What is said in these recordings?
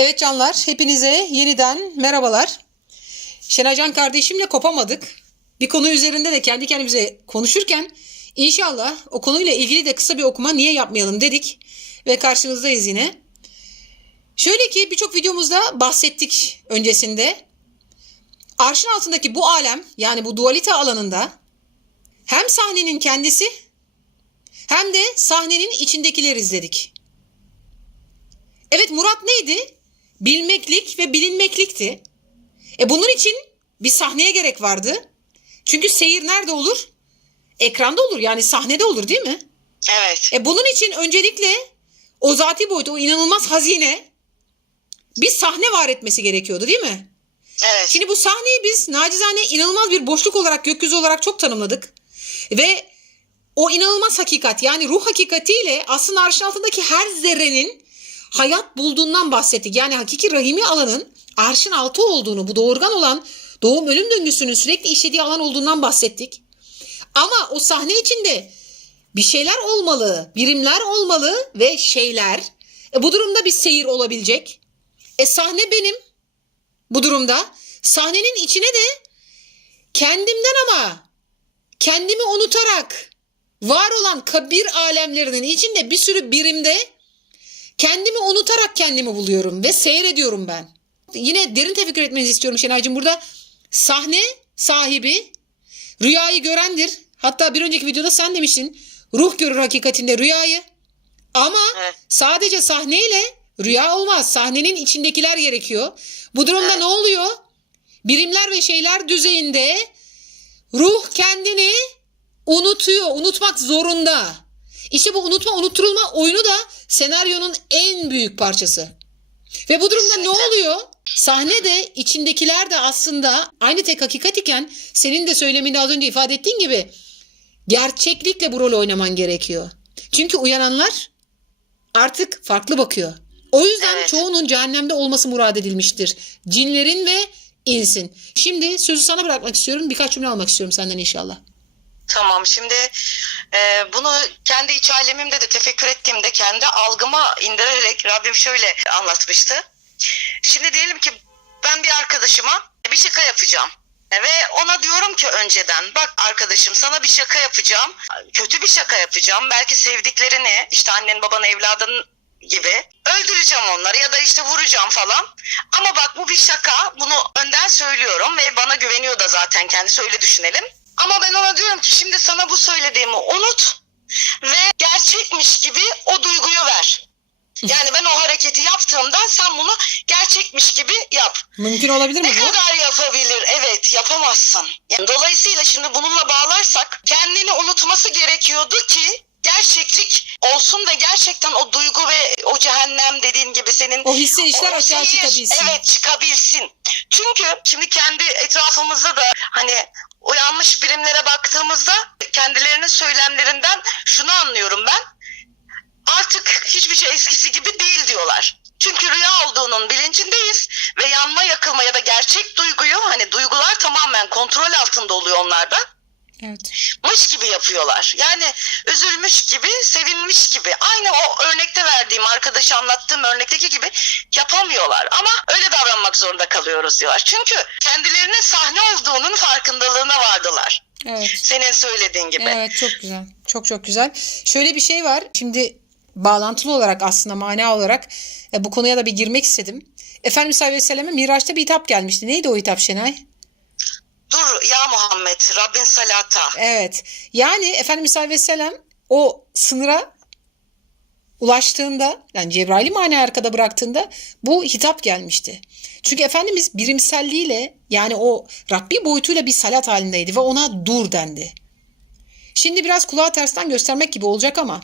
Evet canlar, hepinize yeniden merhabalar. Şenacan kardeşimle kopamadık. Bir konu üzerinde de kendi kendimize konuşurken inşallah o konuyla ilgili de kısa bir okuma niye yapmayalım dedik. Ve karşınızdayız yine. Şöyle ki birçok videomuzda bahsettik öncesinde. Arşın altındaki bu alem yani bu dualite alanında hem sahnenin kendisi hem de sahnenin içindekileri izledik. Evet Murat neydi? Bilmeklik ve bilinmeklikti. E bunun için bir sahneye gerek vardı. Çünkü seyir nerede olur? Ekranda olur yani sahnede olur değil mi? Evet. E bunun için öncelikle o zati boyutu, o inanılmaz hazine bir sahne var etmesi gerekiyordu değil mi? Evet. Şimdi bu sahneyi biz nacizane inanılmaz bir boşluk olarak, gökyüzü olarak çok tanımladık. Ve o inanılmaz hakikat yani ruh hakikatiyle aslında arşın altındaki her zerrenin hayat bulduğundan bahsettik. Yani hakiki rahimi alanın arşın altı olduğunu, bu doğurgan olan doğum ölüm döngüsünün sürekli işlediği alan olduğundan bahsettik. Ama o sahne içinde bir şeyler olmalı, birimler olmalı ve şeyler. E bu durumda bir seyir olabilecek. E sahne benim bu durumda. Sahnenin içine de kendimden ama kendimi unutarak var olan kabir alemlerinin içinde bir sürü birimde kendimi unutarak kendimi buluyorum ve seyrediyorum ben. Yine derin tefekkür etmenizi istiyorum Şenaycığım. Burada sahne sahibi rüyayı görendir. Hatta bir önceki videoda sen demiştin ruh görür hakikatinde rüyayı. Ama sadece sahneyle rüya olmaz. Sahnenin içindekiler gerekiyor. Bu durumda ne oluyor? Birimler ve şeyler düzeyinde ruh kendini unutuyor, unutmak zorunda. İşte bu unutma unutturulma oyunu da senaryonun en büyük parçası. Ve bu durumda ne oluyor? Sahne de içindekiler de aslında aynı tek hakikat iken senin de söyleminde az önce ifade ettiğin gibi gerçeklikle bu rol oynaman gerekiyor. Çünkü uyananlar artık farklı bakıyor. O yüzden Evet. çoğunun cehennemde olması murad edilmiştir. Cinlerin ve insin. Şimdi sözü sana bırakmak istiyorum. Birkaç cümle almak istiyorum senden inşallah. Tamam. Şimdi e, bunu kendi iç alemimde de tefekkür ettiğimde kendi algıma indirerek Rabbim şöyle anlatmıştı. Şimdi diyelim ki ben bir arkadaşıma bir şaka yapacağım. Ve ona diyorum ki önceden bak arkadaşım sana bir şaka yapacağım. Kötü bir şaka yapacağım. Belki sevdiklerini işte annen baban evladın gibi öldüreceğim onları ya da işte vuracağım falan. Ama bak bu bir şaka. Bunu önden söylüyorum ve bana güveniyor da zaten kendisi öyle düşünelim. Ama ben ona diyorum ki şimdi sana bu söylediğimi unut ve gerçekmiş gibi o duyguyu ver. Yani ben o hareketi yaptığımda sen bunu gerçekmiş gibi yap. Mümkün olabilir mi Ne bu? kadar yapabilir? Evet yapamazsın. Yani dolayısıyla şimdi bununla bağlarsak kendini unutması gerekiyordu ki gerçeklik olsun ve gerçekten o duygu ve o cehennem dediğin gibi senin O hissedişler o açığa çıkabilsin. Evet çıkabilsin. Çünkü şimdi kendi etrafımızda da hani uyanmış birimlere baktığımızda kendilerinin söylemlerinden şunu anlıyorum ben. Artık hiçbir şey eskisi gibi değil diyorlar. Çünkü rüya olduğunun bilincindeyiz ve yanma yakılma ya da gerçek duyguyu hani duygular tamamen kontrol altında oluyor onlarda Evet. mış gibi yapıyorlar. Yani üzülmüş gibi, sevinmiş gibi. Aynı o örnekte verdiğim, arkadaşı anlattığım örnekteki gibi yapamıyorlar. Ama öyle davranmak zorunda kalıyoruz diyorlar. Çünkü kendilerinin sahne olduğunun farkındalığına vardılar. Evet. Senin söylediğin gibi. Evet çok güzel. Çok çok güzel. Şöyle bir şey var. Şimdi bağlantılı olarak aslında mana olarak e, bu konuya da bir girmek istedim. Efendimiz Aleyhisselam'a Miraç'ta bir hitap gelmişti. Neydi o hitap Şenay? Dur ya Muhammed, Rabbin salata. Evet. Yani Efendimiz Aleyhisselam o sınıra ulaştığında yani Cebrail'i mani arkada bıraktığında bu hitap gelmişti. Çünkü Efendimiz birimselliğiyle yani o Rabbi boyutuyla bir salat halindeydi ve ona dur dendi. Şimdi biraz kulağa tersten göstermek gibi olacak ama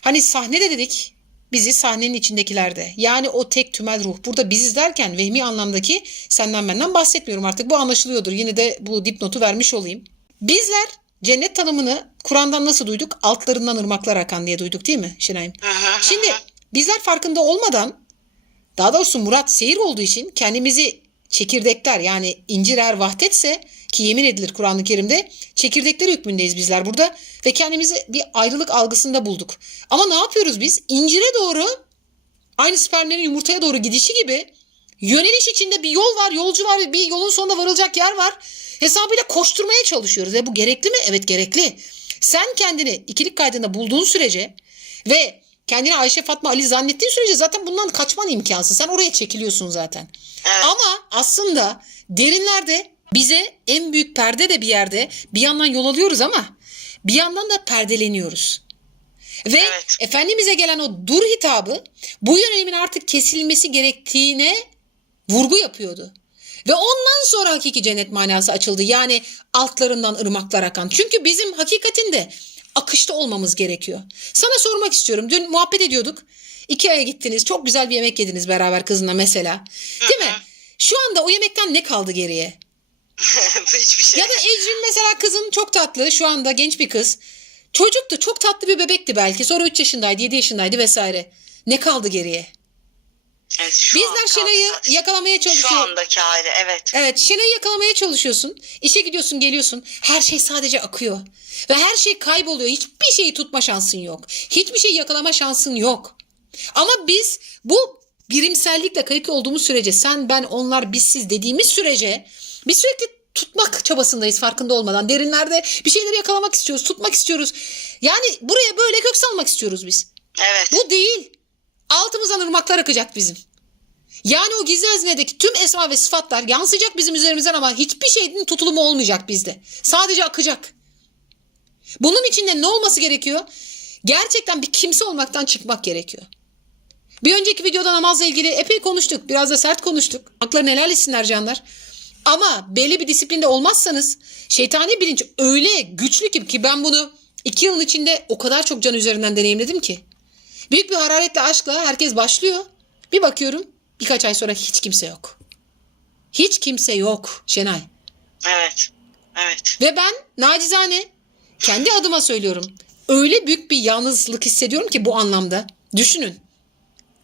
hani sahnede dedik bizi sahnenin içindekilerde. Yani o tek tümel ruh. Burada biziz derken vehmi anlamdaki senden benden bahsetmiyorum artık. Bu anlaşılıyordur. Yine de bu dipnotu vermiş olayım. Bizler cennet tanımını Kur'an'dan nasıl duyduk? Altlarından ırmaklar akan diye duyduk değil mi Şenay'ım? Şimdi bizler farkında olmadan daha doğrusu Murat seyir olduğu için kendimizi çekirdekler yani incir eğer vahdetse ki yemin edilir Kur'an-ı Kerim'de çekirdekler hükmündeyiz bizler burada ve kendimizi bir ayrılık algısında bulduk. Ama ne yapıyoruz biz? İncire doğru aynı spermlerin yumurtaya doğru gidişi gibi yöneliş içinde bir yol var, yolcu var, bir yolun sonunda varılacak yer var. Hesabıyla koşturmaya çalışıyoruz. E bu gerekli mi? Evet gerekli. Sen kendini ikilik kaydında bulduğun sürece ve kendini Ayşe Fatma Ali zannettiğin sürece zaten bundan kaçman imkansız. Sen oraya çekiliyorsun zaten. Evet. Ama aslında derinlerde bize en büyük perde de bir yerde bir yandan yol alıyoruz ama bir yandan da perdeleniyoruz. Ve Evet. Efendimiz'e gelen o dur hitabı bu yönelimin artık kesilmesi gerektiğine vurgu yapıyordu. Ve ondan sonra hakiki cennet manası açıldı. Yani altlarından ırmaklar akan. Çünkü bizim hakikatinde akışta olmamız gerekiyor. Sana sormak istiyorum. Dün muhabbet ediyorduk. Ikea'ya gittiniz. Çok güzel bir yemek yediniz beraber kızınla mesela. Değil mi? Şu anda o yemekten ne kaldı geriye? Hiçbir şey. Ya da Ecrin mesela kızın çok tatlı. Şu anda genç bir kız. Çocuktu. Çok tatlı bir bebekti belki. Sonra 3 yaşındaydı, 7 yaşındaydı vesaire. Ne kaldı geriye? Evet, şu Bizler Şenay'ı yakalamaya Şu çalışıyoruz. andaki hali evet. Evet Şenay'ı yakalamaya çalışıyorsun. İşe gidiyorsun geliyorsun. Her şey sadece akıyor. Ve her şey kayboluyor. Hiçbir şeyi tutma şansın yok. Hiçbir şeyi yakalama şansın yok. Ama biz bu birimsellikle kayıtlı olduğumuz sürece sen ben onlar bizsiz dediğimiz sürece biz sürekli tutmak çabasındayız farkında olmadan. Derinlerde bir şeyleri yakalamak istiyoruz, tutmak istiyoruz. Yani buraya böyle kök salmak istiyoruz biz. Evet. Bu değil. Altımızdan ırmaklar akacak bizim. Yani o gizli hazinedeki tüm esma ve sıfatlar yansıyacak bizim üzerimizden ama hiçbir şeyin tutulumu olmayacak bizde. Sadece akacak. Bunun için de ne olması gerekiyor? Gerçekten bir kimse olmaktan çıkmak gerekiyor. Bir önceki videoda namazla ilgili epey konuştuk. Biraz da sert konuştuk. Haklarını helal etsinler canlar. Ama belli bir disiplinde olmazsanız şeytani bilinç öyle güçlü ki ki ben bunu iki yılın içinde o kadar çok can üzerinden deneyimledim ki. Büyük bir hararetle aşkla herkes başlıyor. Bir bakıyorum birkaç ay sonra hiç kimse yok. Hiç kimse yok Şenay. Evet. Evet. Ve ben nacizane kendi adıma söylüyorum. Öyle büyük bir yalnızlık hissediyorum ki bu anlamda. Düşünün.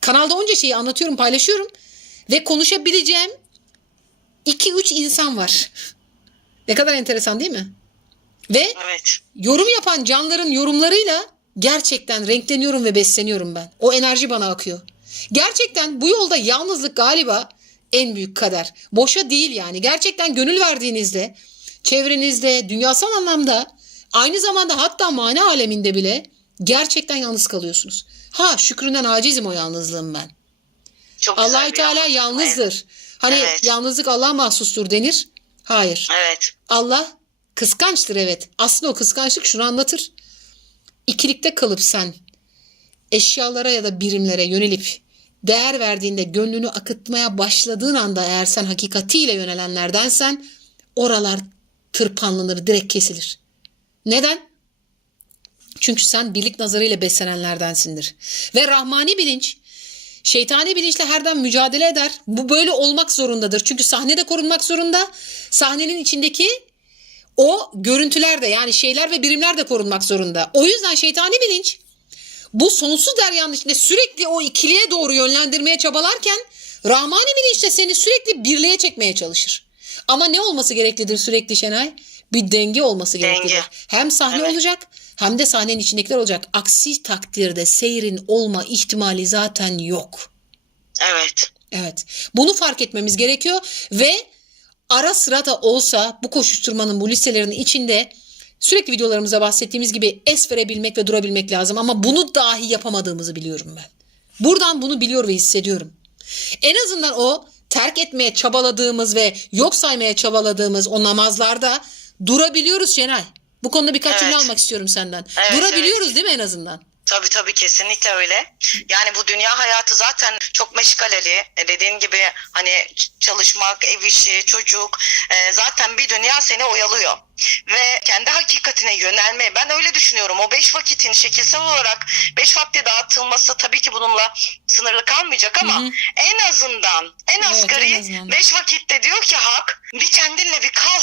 Kanalda onca şeyi anlatıyorum, paylaşıyorum. Ve konuşabileceğim 2-3 insan var. Ne kadar enteresan değil mi? Ve Evet. yorum yapan canların yorumlarıyla gerçekten renkleniyorum ve besleniyorum ben. O enerji bana akıyor. Gerçekten bu yolda yalnızlık galiba en büyük kader. Boşa değil yani. Gerçekten gönül verdiğinizde, çevrenizde, dünyasal anlamda, aynı zamanda hatta mani aleminde bile gerçekten yalnız kalıyorsunuz. Ha şükründen acizim o yalnızlığım ben. Allahü Teala yalnızdır. Hani Evet. yalnızlık Allah'a mahsustur denir. Hayır. Evet. Allah kıskançtır evet. Aslında o kıskançlık şunu anlatır. İkilikte kalıp sen eşyalara ya da birimlere yönelip değer verdiğinde gönlünü akıtmaya başladığın anda eğer sen hakikatiyle yönelenlerdensen oralar tırpanlanır, direkt kesilir. Neden? Çünkü sen birlik nazarıyla beslenenlerdensindir. Ve rahmani bilinç Şeytani bilinçle her daim mücadele eder. Bu böyle olmak zorundadır. Çünkü sahne de korunmak zorunda. Sahnenin içindeki o görüntüler de yani şeyler ve birimler de korunmak zorunda. O yüzden şeytani bilinç bu sonsuz deryanın içinde sürekli o ikiliye doğru yönlendirmeye çabalarken Rahmani bilinç de seni sürekli birliğe çekmeye çalışır. Ama ne olması gereklidir sürekli Şenay? Bir denge olması Denge. gereklidir. Hem sahne Evet. olacak hem de sahnenin içindekiler olacak. Aksi takdirde seyrin olma ihtimali zaten yok. Evet. Evet. Bunu fark etmemiz gerekiyor ve ara sıra da olsa bu koşuşturmanın bu listelerin içinde sürekli videolarımızda bahsettiğimiz gibi es verebilmek ve durabilmek lazım ama bunu dahi yapamadığımızı biliyorum ben. Buradan bunu biliyor ve hissediyorum. En azından o terk etmeye çabaladığımız ve yok saymaya çabaladığımız o namazlarda durabiliyoruz Şenay. Bu konuda birkaç cümle Evet. almak istiyorum senden. Evet, durabiliyoruz değil mi en azından? Tabii tabii kesinlikle öyle. Yani bu dünya hayatı zaten çok meşgaleli. E, Dediğin gibi hani çalışmak, ev işi, çocuk e, zaten bir dünya seni oyalıyor. Ve kendi hakikatine yönelme. Ben öyle düşünüyorum. O beş vakitin şekilsel olarak beş vakte dağıtılması tabii ki bununla sınırlı kalmayacak ama Hı hı. en azından en Evet, asgari en azından. beş vakitte diyor ki hak bir kendinle bir kal.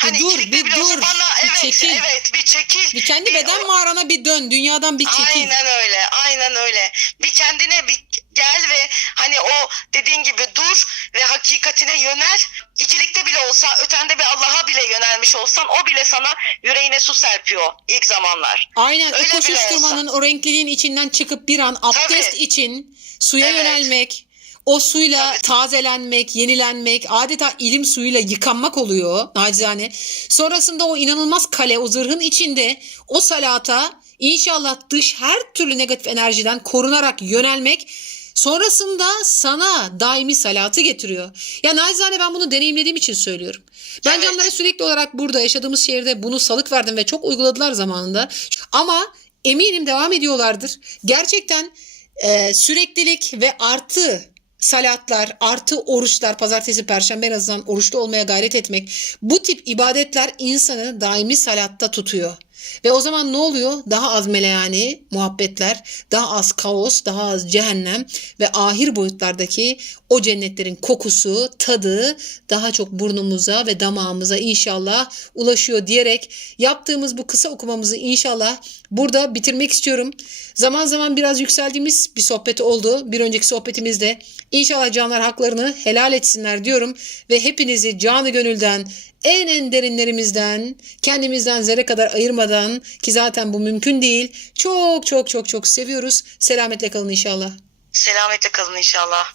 Hani dur, ikilik bir dur, bana bir evet çekil. evet bir çekil. Bir kendi Bir beden o- mağarana bir dön. Dünyadan bir çekil. Aynen öyle, aynen öyle. Bir kendine bir gel ve hani o dediğin gibi dur ve hakikatine yönel. İkilikte bile olsa ötende bir Allah'a bile yönelmiş olsan o bile sana yüreğine su serpiyor ilk zamanlar. Aynen Öyle o koşuşturmanın o renkliliğin içinden çıkıp bir an abdest Tabii. için suya Evet. yönelmek, o suyla tazelenmek, yenilenmek, adeta ilim suyuyla yıkanmak oluyor nacizane. Sonrasında o inanılmaz kale, o zırhın içinde o salata inşallah dış her türlü negatif enerjiden korunarak yönelmek sonrasında sana daimi salatı getiriyor. Ya nacizane ben bunu deneyimlediğim için söylüyorum. Ben Evet. canlara sürekli olarak burada yaşadığımız şehirde bunu salık verdim ve çok uyguladılar zamanında. Ama eminim devam ediyorlardır. Gerçekten e, süreklilik ve artı salatlar, artı oruçlar, pazartesi, perşembe en azından oruçlu olmaya gayret etmek. Bu tip ibadetler insanı daimi salatta tutuyor. Ve o zaman ne oluyor? Daha az meleyani muhabbetler, daha az kaos, daha az cehennem ve ahir boyutlardaki o cennetlerin kokusu, tadı daha çok burnumuza ve damağımıza inşallah ulaşıyor diyerek yaptığımız bu kısa okumamızı inşallah burada bitirmek istiyorum. Zaman zaman biraz yükseldiğimiz bir sohbet oldu. Bir önceki sohbetimizde inşallah canlar haklarını helal etsinler diyorum ve hepinizi canı gönülden en en derinlerimizden kendimizden zerre kadar ayırmadan ki zaten bu mümkün değil. Çok çok çok çok seviyoruz. Selametle kalın inşallah. Selametle kalın inşallah.